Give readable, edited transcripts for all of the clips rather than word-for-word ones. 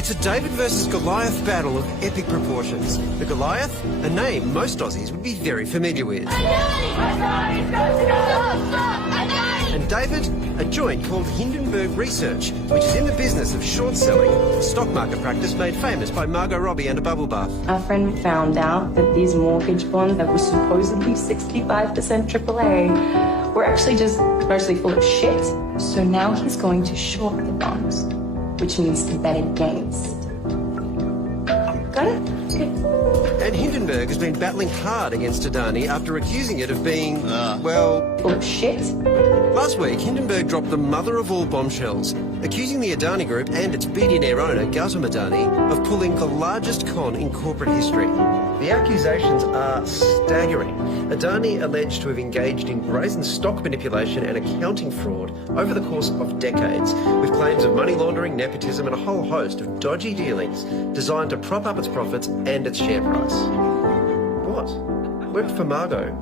It's a David versus Goliath battle of epic proportions. The Goliath, a name most Aussies would be very familiar with. And David, a joint called Hindenburg Research, which is in the business of short selling, a stock market practice made famous by Margot Robbie and a bubble bath. Our friend found out that these mortgage bonds that were supposedly 65% AAA were actually just mostly full of shit. So now he's going to short the bonds, which means to bet against. Got it? Okay. And Hindenburg has been battling hard against Adani after accusing it of being, well... full of shit. Last week, Hindenburg dropped the mother of all bombshells, accusing the Adani Group and its billionaire owner, Gautam Adani, of pulling the largest con in corporate history. The accusations are staggering. Adani alleged to have engaged in brazen stock manipulation and accounting fraud over the course of decades, with claims of money laundering, nepotism and a whole host of dodgy dealings designed to prop up its profits and its share price. What? Worked for Margot.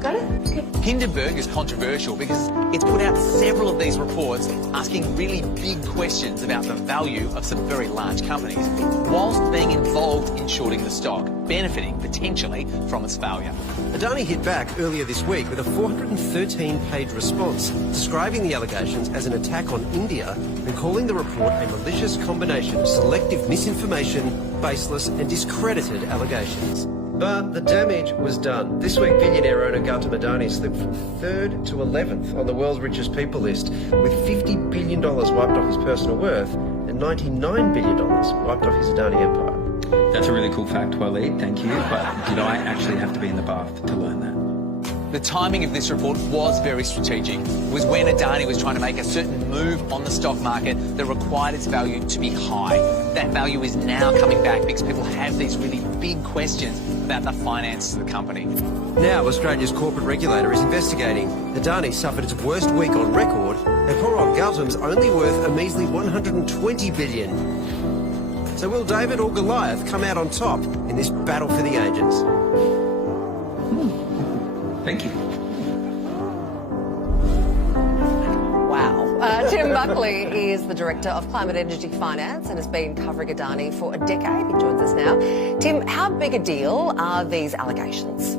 Got it? Okay. Hindenburg is controversial because it's put out several of these reports asking really big questions about the value of some very large companies, whilst being involved in shorting the stock, benefiting potentially from its failure. Adani hit back earlier this week with a 413-page response describing the allegations as an attack on India and calling the report a malicious combination of selective misinformation, baseless and discredited allegations. But the damage was done. This week, billionaire owner Gautam Adani slipped from 3rd to 11th on the world's richest people list, with $50 billion wiped off his personal worth and $99 billion wiped off his Adani empire. That's a really cool fact, Waleed, thank you. But did I actually have to be in the bath to learn that? The timing of this report was very strategic. It was when Adani was trying to make a certain move on the stock market that required its value to be high. That value is now coming back because people have these really big questions about the finances of the company. Now Australia's corporate regulator is investigating. Adani suffered its worst week on record, and poor old Gautam's only worth a measly $120 billion. So will David or Goliath come out on top in this battle for the ages? Thank you. Wow. Tim Buckley is the Director of Climate Energy Finance and has been covering Adani for a decade. He joins us now. Tim, how big a deal are these allegations?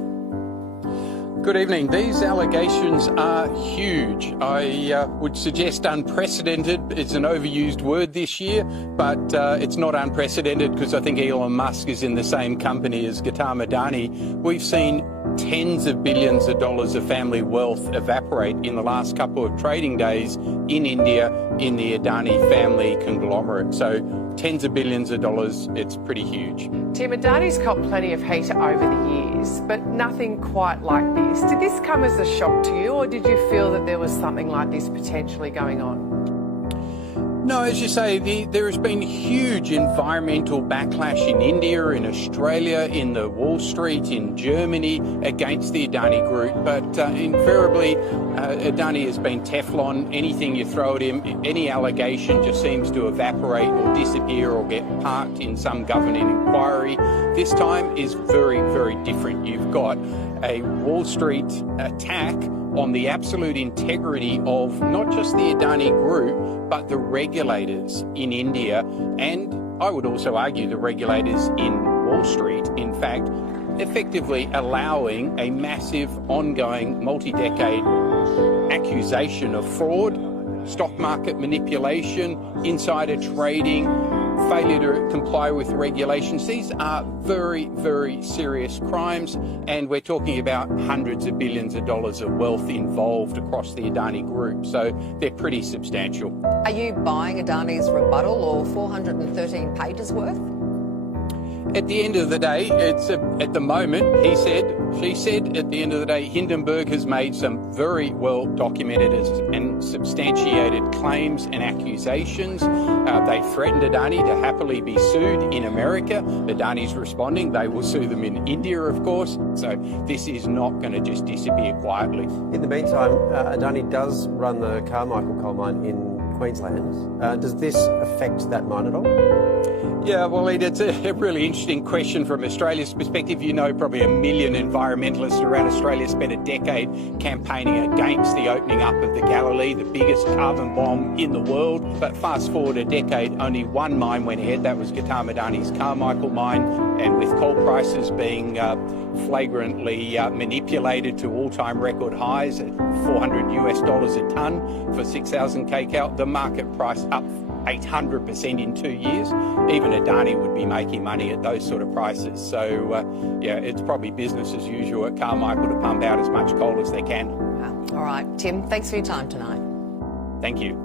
Good evening. These allegations are huge. I would suggest unprecedented is an overused word this year, but it's not unprecedented because I think Elon Musk is in the same company as Gautam Adani. We've seen tens of billions of dollars of family wealth evaporate in the last couple of trading days in India in the Adani family conglomerate. So tens of billions of dollars, it's pretty huge. Tim, Adani's caught plenty of heat over the years, but nothing quite like this. Did this come as a shock to you, or did you feel that there was something like this potentially going on? No, as you say, there has been huge environmental backlash in India, in Australia, in the Wall Street, in Germany against the Adani Group. But invariably, Adani has been Teflon. Anything you throw at him, any allegation just seems to evaporate or disappear or get parked in some government inquiry. This time is very, very different. You've got a Wall Street attack on the absolute integrity of not just the Adani Group, but the regulators in India, and I would also argue the regulators in Wall Street, in fact, effectively allowing a massive, ongoing, multi-decade accusation of fraud, stock market manipulation, insider trading, failure to comply with regulations. These are very, very serious crimes, and we're talking about hundreds of billions of dollars of wealth involved across the Adani Group, so they're pretty substantial. Are you buying Adani's rebuttal or 413 pages worth? At the end of the day, it's at the moment, he said, she said, at the end of the day, Hindenburg has made some very well documented and substantiated claims and accusations. They threatened Adani to happily be sued in America. Adani's responding. They will sue them in India, of course. So this is not going to just disappear quietly. In the meantime, Adani does run the Carmichael coal mine in Queensland. Does this affect that mine at all? Yeah, well, it's a really interesting question from Australia's perspective. You know, probably 1 million environmentalists around Australia spent a decade campaigning against the opening up of the Galilee, the biggest carbon bomb in the world. But fast forward a decade, only one mine went ahead. That was Gautama Adani's Carmichael mine. And with coal prices being flagrantly manipulated to all-time record highs at $400 a tonne for 6,000 kcal, the market price up 800% in 2 years. Even Adani would be making money at those sort of prices. So, yeah, it's probably business as usual at Carmichael to pump out as much coal as they can. Wow. All right, Tim, thanks for your time tonight. Thank you.